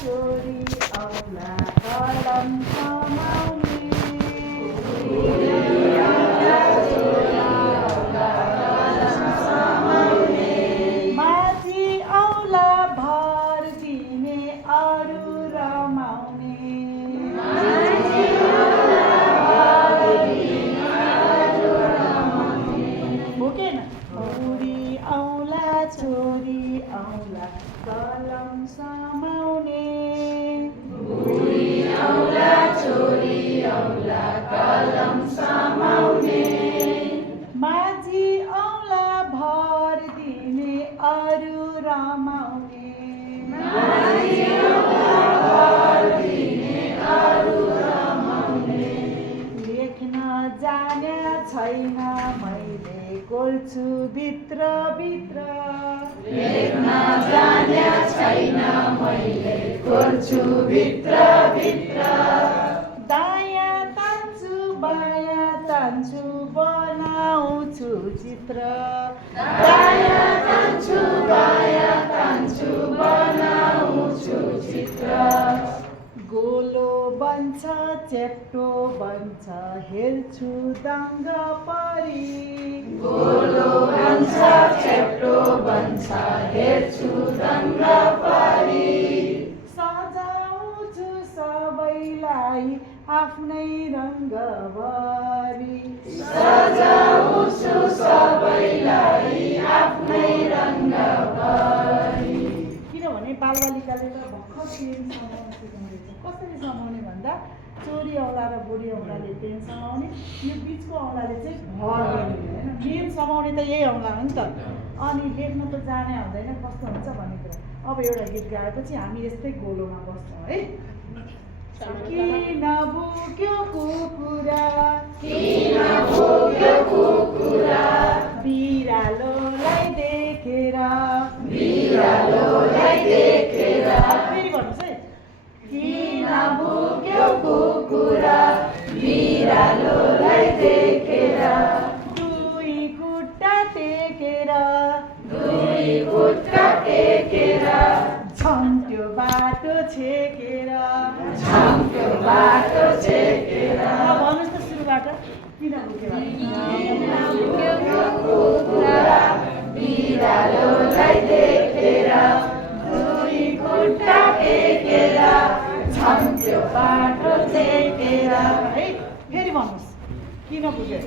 छोरी औला कलम समाउने माझी औला भर दिने अरू रमाउने भोकेन बुढी औला छोरी औला कलम समाउने माझी औला भर दिने अरू रमाउने लेख्न जाने छैन मैले कोल्छु भित्र भित्र दायाँ तान्छु बायाँ तान्छु बनाउँछु चित्र गोलो बन्छ चेप्टो बन्छ हेर्छु दङ्ग परी सजाउँछु सबैलाई आफ्नै रङ्गभरी किनभने बालबालिकाले त भर्खर पेन समाउन सिकाउँदैछ कसरी समाउने भन्दा चोरी औँला र बुढी औँलाले पेन समाउने यो बिचको औँलाले चाहिँ भर गर्ने होइन मेन समाउने त यही औँला हो नि त अनि लेख्न त जाने हुँदैन कस्तो हुन्छ भन्ने कुरा अब एउटा गीत गाएपछि हामी यस्तै गोलोमा बस्छौँ है किन भुक्यो कुकुरा बिरालोलाई देखेर फेरि भन्नुहोस् है किन भुक्यो कुकुरा दुई खुट्टा टेकेर झम्क्यो बाटो छेकेर भन्नुहोस् त सुरुबाट किन भुक्यो है फेरि भन्नुहोस् किन भुक्यो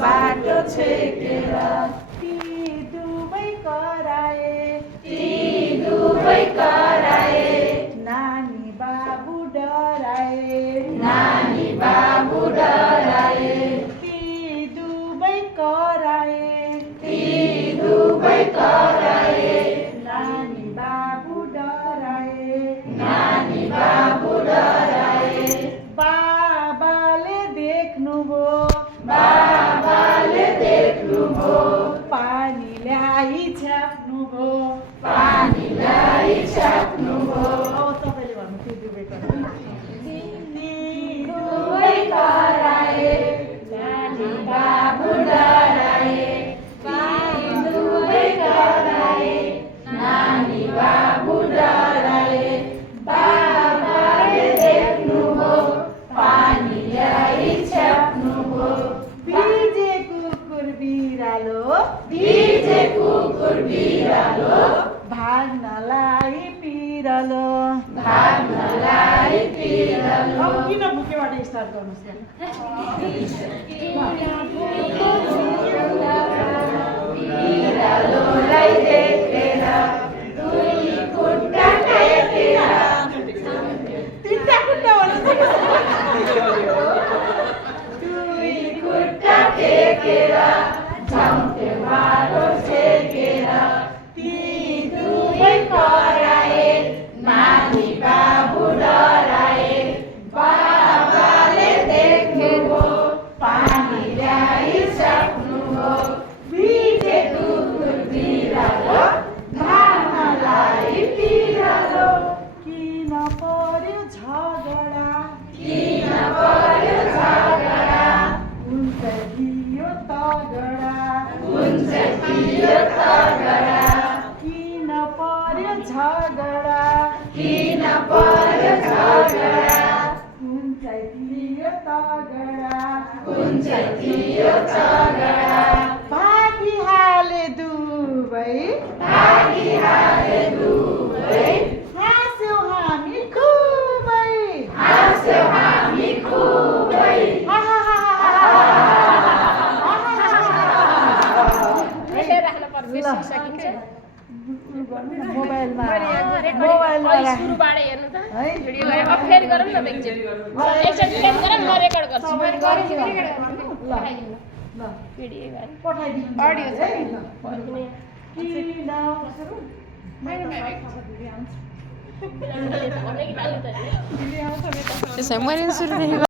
बाटो छेकेर ती दुबै कराए नानी बाबु डराए ती दुबै कराए नानी बाबु डराए बाबाले देख्नुभयो पानी ल्याई छ्याप्नुभयो अब तपाईँले भन्नु त्यो दुबै कराए नानी बाबु डराए बाबाले देख्नुभयो पानी ल्याई छ्याप्नुभयो बीजे कुकुर बिरालो भाग्नलाई पिरलो अब किन भुकेबाट स्टार्ट गर्नुहोस् बिरालोलाई देखेर तिनवटा खुट्टा दुई खुट्टा टेकेर झम्क्यो बाटो छेकेर ती दुबै कराए नानी बाबु डराए बाबाले देख्नुभयो पानी ल्याई सक्नुभयो बिजे कुकुर बिरालो धानलाई पिरालो किन पर्यो झगडा थियो तगडा थियो तगडा भागिहाले दुबै भागिहाले दुबै हाँस्यौँ हामी खुबै हाँस्यौँ हामी खुबै मोबाइलमा सुरुबाट हेर्नु त है भिडियो फेरि गरौँ न एकचोटि फेरि गरौँ म रेकर्ड गर्छु ल ल भिडियो पठाइदिनु अडियो छ किन त्यसो मैले सुरुदेखि